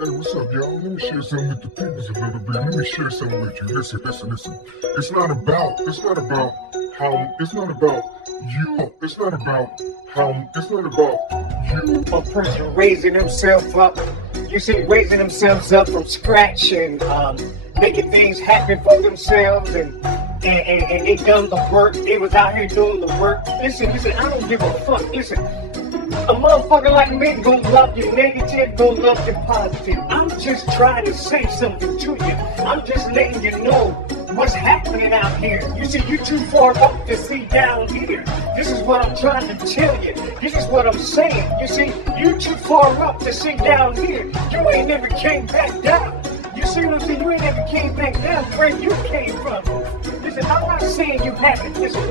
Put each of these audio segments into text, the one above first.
Hey, what's up, y'all? Let me share something with the peoples a little bit. Let me share something with you. Listen. It's not about you. It's not about you. A person raising himself up. You see, raising themselves up from scratch and making things happen for themselves and they done the work. They was out here doing the work. Listen, I don't give a fuck. Listen, a motherfucker like me gonna love you negative, gonna love you positive. I'm just trying to say something to you. I'm just letting you know what's happening out here. You see, you too far up to see down here. This is what I'm trying to tell you. This is what I'm saying. You see, you too far up to see down here. You ain't never came back down. You see what I'm saying? You ain't never came back down where you came from. Listen, I'm not saying you haven't. Listen,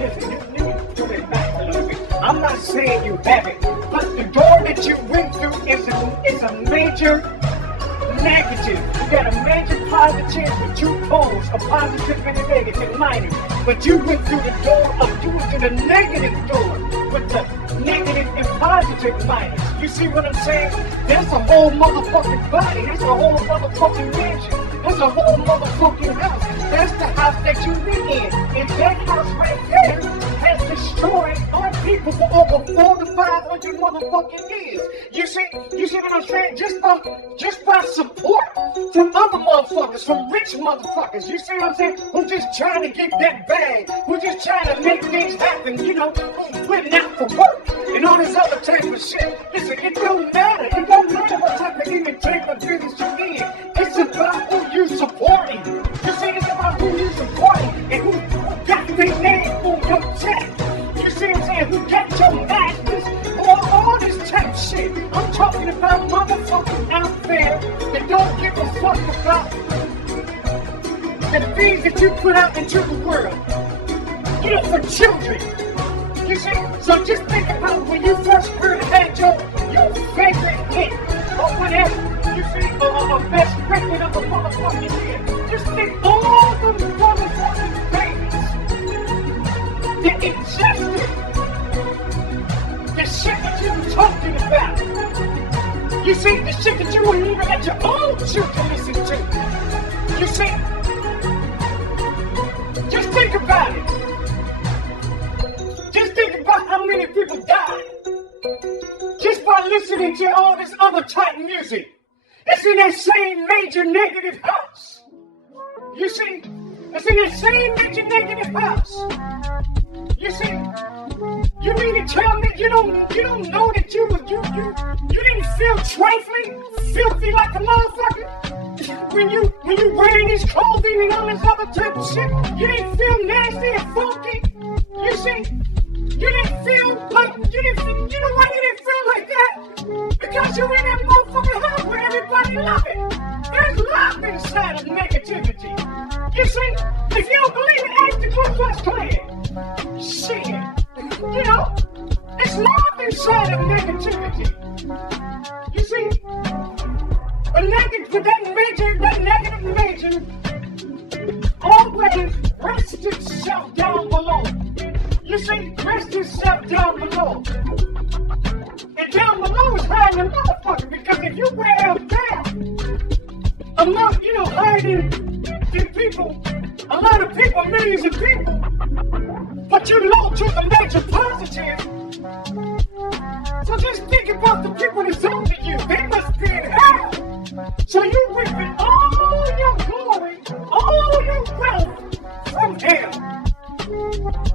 you need to pull it back a little bit. I'm not saying you haven't, but the door that you went through is a major negative. You got a major positive with two poles, a positive and a negative minus. But you went through the negative door with the negative and positive minus. You see what I'm saying? That's a whole motherfucking body. That's a whole motherfucking mansion. That's a whole motherfucking house. That's the house that you live in. And that house right there has destroyed our people for over 400 to 500 motherfucking years. You see what I'm saying? Just by support from other motherfuckers, from rich motherfuckers. You see what I'm saying? Who just trying to get that bag. Who just trying to make things happen, you know, who's putting out for work and all this other type of shit. Listen, it don't matter. It don't matter what type of even type of business you in. It's about who you supporting. You see, it's about who you supporting and who got their name on your check. You see what I'm saying? Who got your masters? All this type of shit. I'm talking about motherfuckers out there that don't give a fuck about the things that you put out into the world. You know, for children. You see? So just think about when you first heard that your favorite hit or whatever. You see, a best record of a motherfucking year. Just think all the motherfucking babies that existed. The shit that you were talking about. You see, the shit that you wouldn't even let your own children listen to. You see? Just think about it. Just think about how many people died just by listening to all this other type music. It's in that same major negative house. You see? It's in that same major negative house. You see? You mean to tell me you don't know that you didn't feel trifling, filthy like a motherfucker? When you wearing these clothing and all this other type of shit, you didn't feel nasty and funky? You see? You didn't feel like, you know why you didn't feel like that? Because you're in that motherfucking house where everybody love it. There's love inside of negativity. You see? If you don't believe it, ask the Ku Klux Klan. Shit. You know? It's love inside of negativity. You see? But that negative major always rests itself down below. You see, rest yourself down below. And down below is hiding a motherfucker, because if you way up there, hiding in people, a lot of people, millions of people, but you low to the major positive. So just think about the people that's under you. They must be in hell. So you reaping all your glory, all your wealth from hell.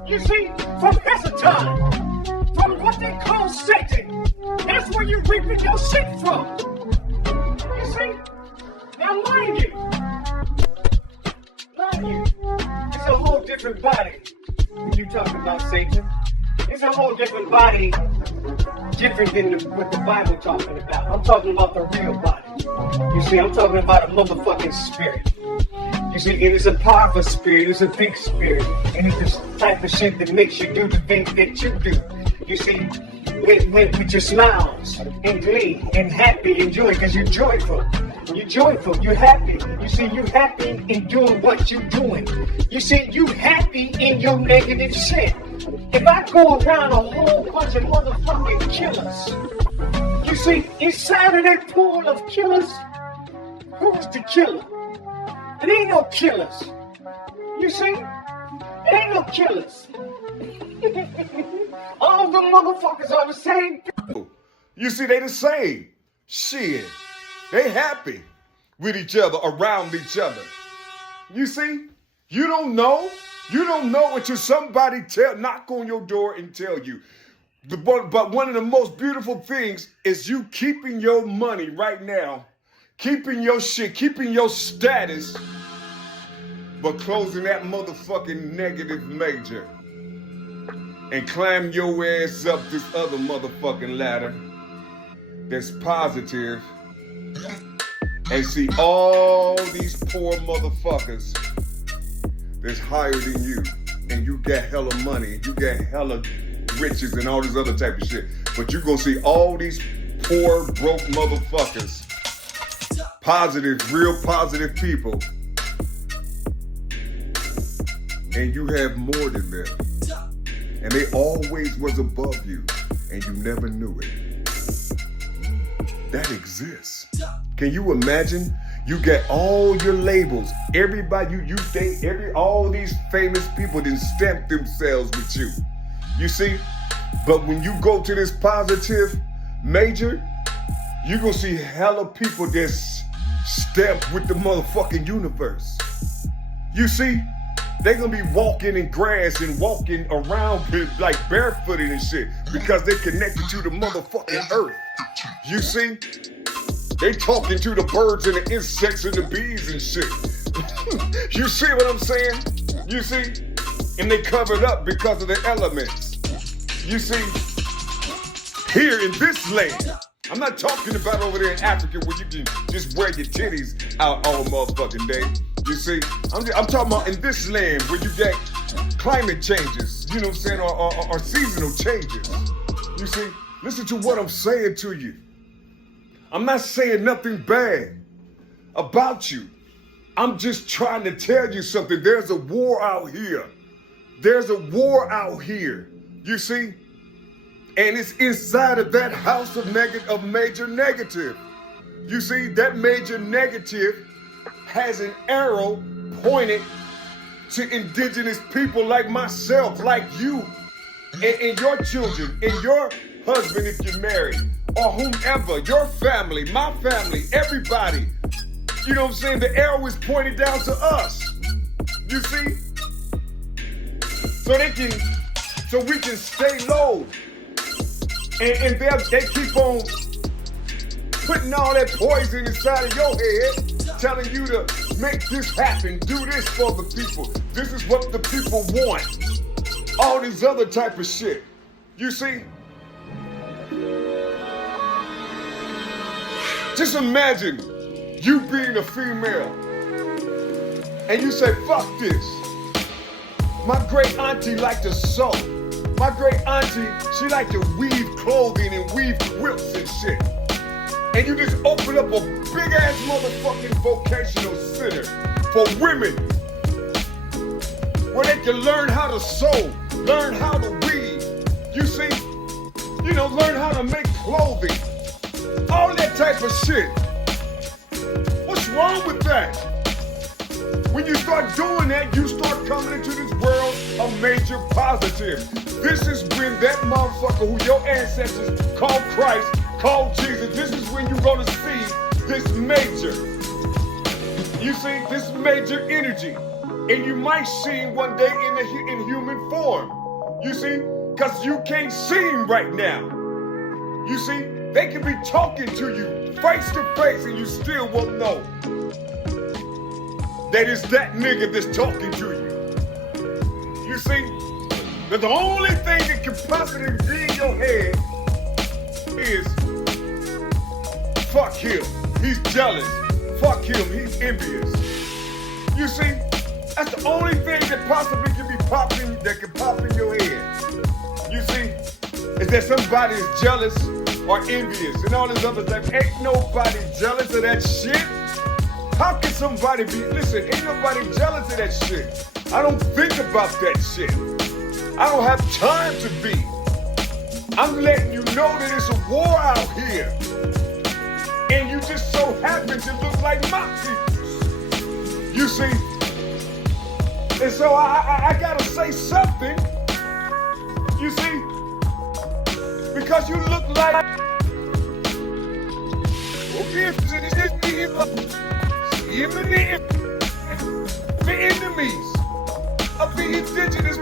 You see, from Hezekiah, from what they call Satan. That's where you're reaping your shit from. You see? Now mind you, it's a whole different body when you talk about Satan. It's a whole different body, different than what the Bible talking about. I'm talking about the real body. You see, I'm talking about a motherfucking spirit. You see, it is a powerful spirit, it's a big spirit, and it's the type of shit that makes you do the things that you do. You see, with your smiles and glee and happy and joy, because you're joyful. You're joyful, you're happy. You see, you're happy in doing what you're doing. You see, you happy in your negative shit. If I go around a whole bunch of motherfucking killers, you see, inside of that pool of killers, Who's the killer? It ain't no killers. You see? It ain't no killers. All the motherfuckers are the same. You see, they the same. Shit. They happy with each other, around each other. You see? You don't know. You don't know until somebody knock on your door and tell you. But one of the most beautiful things is you keeping your money right now, keeping your shit, keeping your status, but closing that motherfucking negative major and climb your ass up this other motherfucking ladder that's positive and see all these poor motherfuckers that's higher than you, and you got hella money, and you got hella riches and all this other type of shit. But you gonna see all these poor, broke motherfuckers, positive, real positive people, and you have more than them. And they always was above you, and you never knew it. That exists. Can you imagine? You get all your labels. Everybody, all these famous people didn't stamp themselves with you. You see? But when you go to this positive major, you gonna see hella people that's stamped with the motherfucking universe. You see? They're gonna be walking in grass and walking around like barefooted and shit because they connected to the motherfucking earth. You see? They talking to the birds and the insects and the bees and shit. You see what I'm saying? You see? And they covered up because of the elements. You see? Here in this land, I'm not talking about over there in Africa where you can just wear your titties out all motherfucking day. You see? I'm talking about in this land where you get climate changes, you know what I'm saying, or seasonal changes. You see? Listen to what I'm saying to you. I'm not saying nothing bad about you. I'm just trying to tell you something. There's a war out here. There's a war out here. You see? And it's inside of that house of major negative. You see, that major negative has an arrow pointed to indigenous people like myself, like you, and your children, and your husband if you're married, or whomever, your family, my family, everybody. You know what I'm saying? The arrow is pointed down to us. You see? So we can stay low. And they keep on putting all that poison inside of your head, telling you to make this happen, do this for the people. This is what the people want. All this other type of shit. You see? Just imagine you being a female and you say, fuck this. My great auntie liked to sew. My great auntie, she liked to weave clothing and weave quilts and shit. And you just open up a big ass motherfucking vocational center for women where they can learn how to sew, learn how to weave. You see? You know, learn how to make clothing. All that type of shit. What's wrong with that? When you start doing that, you start coming into this world of major positive. This is when that motherfucker who your ancestors called Christ, called Jesus, this is when you're gonna see this major. You see, this major energy. And you might see him one day in human form. You see? Because you can't see him right now. You see? They can be talking to you face to face and you still won't know that it's that nigga that's talking to you. You see? That the only thing that can possibly be in your head is fuck him. He's jealous. Fuck him. He's envious. You see? That's the only thing that possibly can be popping, that can pop in your head. You see? Is that somebody is jealous or envious and all this other stuff. Ain't nobody jealous of that shit. How can somebody be, listen, ain't nobody jealous of that shit. I don't think about that shit. I don't have time to be. I'm letting you know that it's a war out here. And you just so happen to look like my You see? And so I gotta say something. You see? Because you look like the enemies of the indigenous